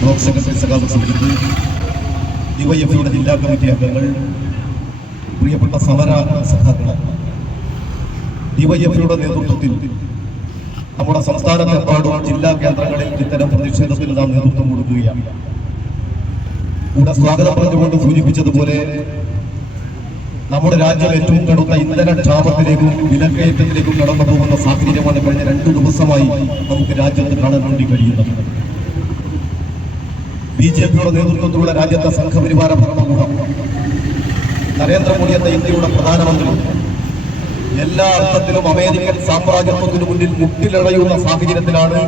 Block secretary സഖാവ് സുഹൃത്ത്, ഡിവൈഎഫ്ഐയുടെ ജില്ലാ കമ്മിറ്റി അംഗങ്ങൾ, പ്രിയപ്പെട്ട സമര സഖാക്കൾ, ഡിവൈഎഫ്ഐയുടെ നേതൃത്വത്തിൽ നമ്മുടെ സംസ്ഥാനത്തെമ്പാടും ജില്ലാ കേന്ദ്രങ്ങളിൽ ഇത്തരം പ്രതിഷേധത്തിന് നാം നേതൃത്വം കൊടുക്കുകയാണ്. ഇവിടെ സ്വാഗതം പറഞ്ഞുകൊണ്ട് സൂചിപ്പിച്ചതുപോലെ നമ്മുടെ രാജ്യം ഏറ്റവും കടുത്ത ഇന്ധന ക്ഷാമത്തിലേക്കും വിലക്കയറ്റത്തിലേക്കും കടന്നു പോകുന്ന സാഹചര്യമാണ് കഴിഞ്ഞ 2 ദിവസമായി നമുക്ക് രാജ്യത്ത് കാണാൻ വേണ്ടി കഴിയുന്നത്. ബിജെപിയുടെ നേതൃത്വത്തിലുള്ള രാജ്യത്തെ സംഘപരിവാര ഭരണകൂടം, നരേന്ദ്രമോദി എന്ന ഇന്ത്യയുടെ പ്രധാനമന്ത്രി എല്ലാ അർത്ഥത്തിലും അമേരിക്കൻ സാമ്രാജ്യത്വത്തിനു മുന്നിൽ മുട്ടിലടയുന്ന സാഹചര്യത്തിലാണ്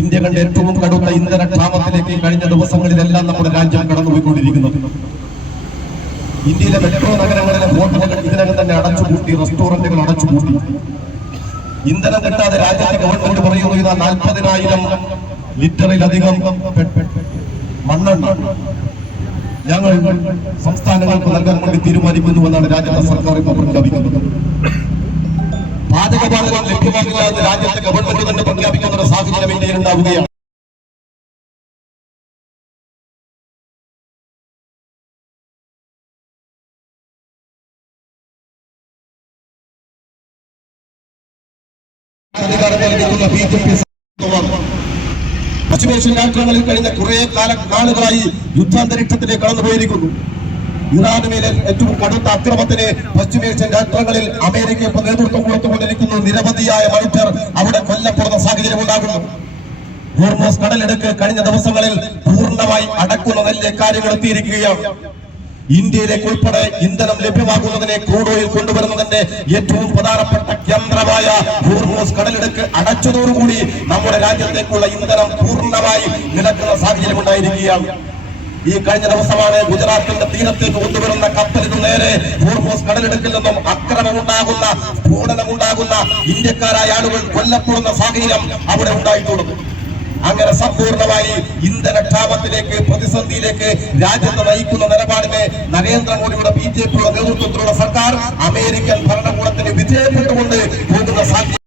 ഇന്ത്യ കണ്ട ഏറ്റവും കടുത്ത ഇന്ധന ക്ഷാമത്തിലേക്ക് കഴിഞ്ഞ ദിവസങ്ങളിലെല്ലാം നമ്മുടെ രാജ്യം കടന്നുപോയിക്കൊണ്ടിരിക്കുന്നത്. ഇന്ത്യയിലെ മെട്രോ നഗരങ്ങളിലെ ഹോട്ടലുകൾ ഇതിനകം തന്നെ അടച്ചുപൂട്ടി, റെസ്റ്റോറന്റുകൾ അടച്ചുപൂട്ടി. ഇന്ധനം കിട്ടാതെ രാജ്യത്തെ ഗവൺമെന്റ് പറയുന്നു ഇതാ 40,000 ലിറ്ററിലധികം മണ്ണെണ്ണ ഞങ്ങൾ സംസ്ഥാനങ്ങൾക്ക് നൽകാൻ വേണ്ടി തീരുമാനിക്കുന്നുവെന്നാണ് രാജ്യത്തെ സർക്കാർ ഇപ്പോൾ പ്രഖ്യാപിക്കുന്നത്. പാചകവാതകം ലഭ്യമാകില്ല എന്ന് രാജ്യത്തെ ഗവൺമെന്റ് തന്നെ പ്രഖ്യാപിക്കുന്ന ഒരു സാഹചര്യം ഇന്ത്യയിൽ ഉണ്ടാവുകയാണ്. പശ്ചിമേഷ്യൻ രാഷ്ട്രങ്ങളിൽ കഴിഞ്ഞ കുറെ നാളുകളായി യുദ്ധാന്തരീക്ഷത്തിലേക്ക് കടന്നുപോയിരിക്കുന്നു. ഇറാന് മേലെ ഏറ്റവും കടുത്ത അക്രമത്തിന് പശ്ചിമേഷ്യൻ രാഷ്ട്രങ്ങളിൽ അമേരിക്ക ഇപ്പോൾ നേതൃത്വം കൊടുത്തുകൊണ്ടിരിക്കുന്നു. നിരവധിയായ മനുഷ്യർ അവിടെ കൊല്ലപ്പെടുന്ന സാഹചര്യം ഉണ്ടാകുന്നു. ഹോർമൂസ് കടലിടുക്ക് കഴിഞ്ഞ ദിവസങ്ങളിൽ പൂർണ്ണമായി അടക്കുന്ന നല്ല കാര്യങ്ങൾ എത്തിയിരിക്കുകയാണ്. ഇന്ത്യയിലേക്ക് ഉൾപ്പെടെ ഇന്ധനം ലഭ്യമാകുന്നതിനെ ക്രൂഡ് ഓയിൽ കൊണ്ടുവരുന്നതിന്റെ ഏറ്റവും പ്രധാനപ്പെട്ട കേന്ദ്രമായ ഹോർമൂസ് കടലിടുക്ക് അടച്ചതോടുകൂടി നമ്മുടെ രാജ്യത്തേക്കുള്ള ഇന്ധനം പൂർണ്ണമായി നിലക്കുന്ന സാഹചര്യം ഉണ്ടായിരിക്കുകയാണ്. ഈ കഴിഞ്ഞ ദിവസമാണ് ഗുജറാത്തിന്റെ തീരത്തേക്ക് കൊണ്ടുവരുന്ന കപ്പലിന് നേരെ ഹോർമൂസ് കടലിടുക്കിൽ നിന്നും അക്രമമുണ്ടാകുന്ന, സ്ഫോടനമുണ്ടാകുന്ന, ഇന്ത്യക്കാരായ ആളുകൾ കൊല്ലപ്പെടുന്ന സാഹചര്യം അവിടെ ഉണ്ടായിട്ടുള്ളത്. അങ്ങനെ സമ്പൂർണമായി ഇന്ധനക്ഷാമത്തിലേക്ക്, പ്രതിസന്ധിയിലേക്ക് രാജ്യത്തെ നയിക്കുന്ന നിലപാടിനെ നരേന്ദ്രമോദിയുടെ ബിജെപിയുടെ നേതൃത്വത്തിലുള്ള സർക്കാർ അമേരിക്കൻ ഭരണകൂടത്തിന് വിധേയപ്പെട്ടുകൊണ്ട് പോകുന്ന സാഹചര്യം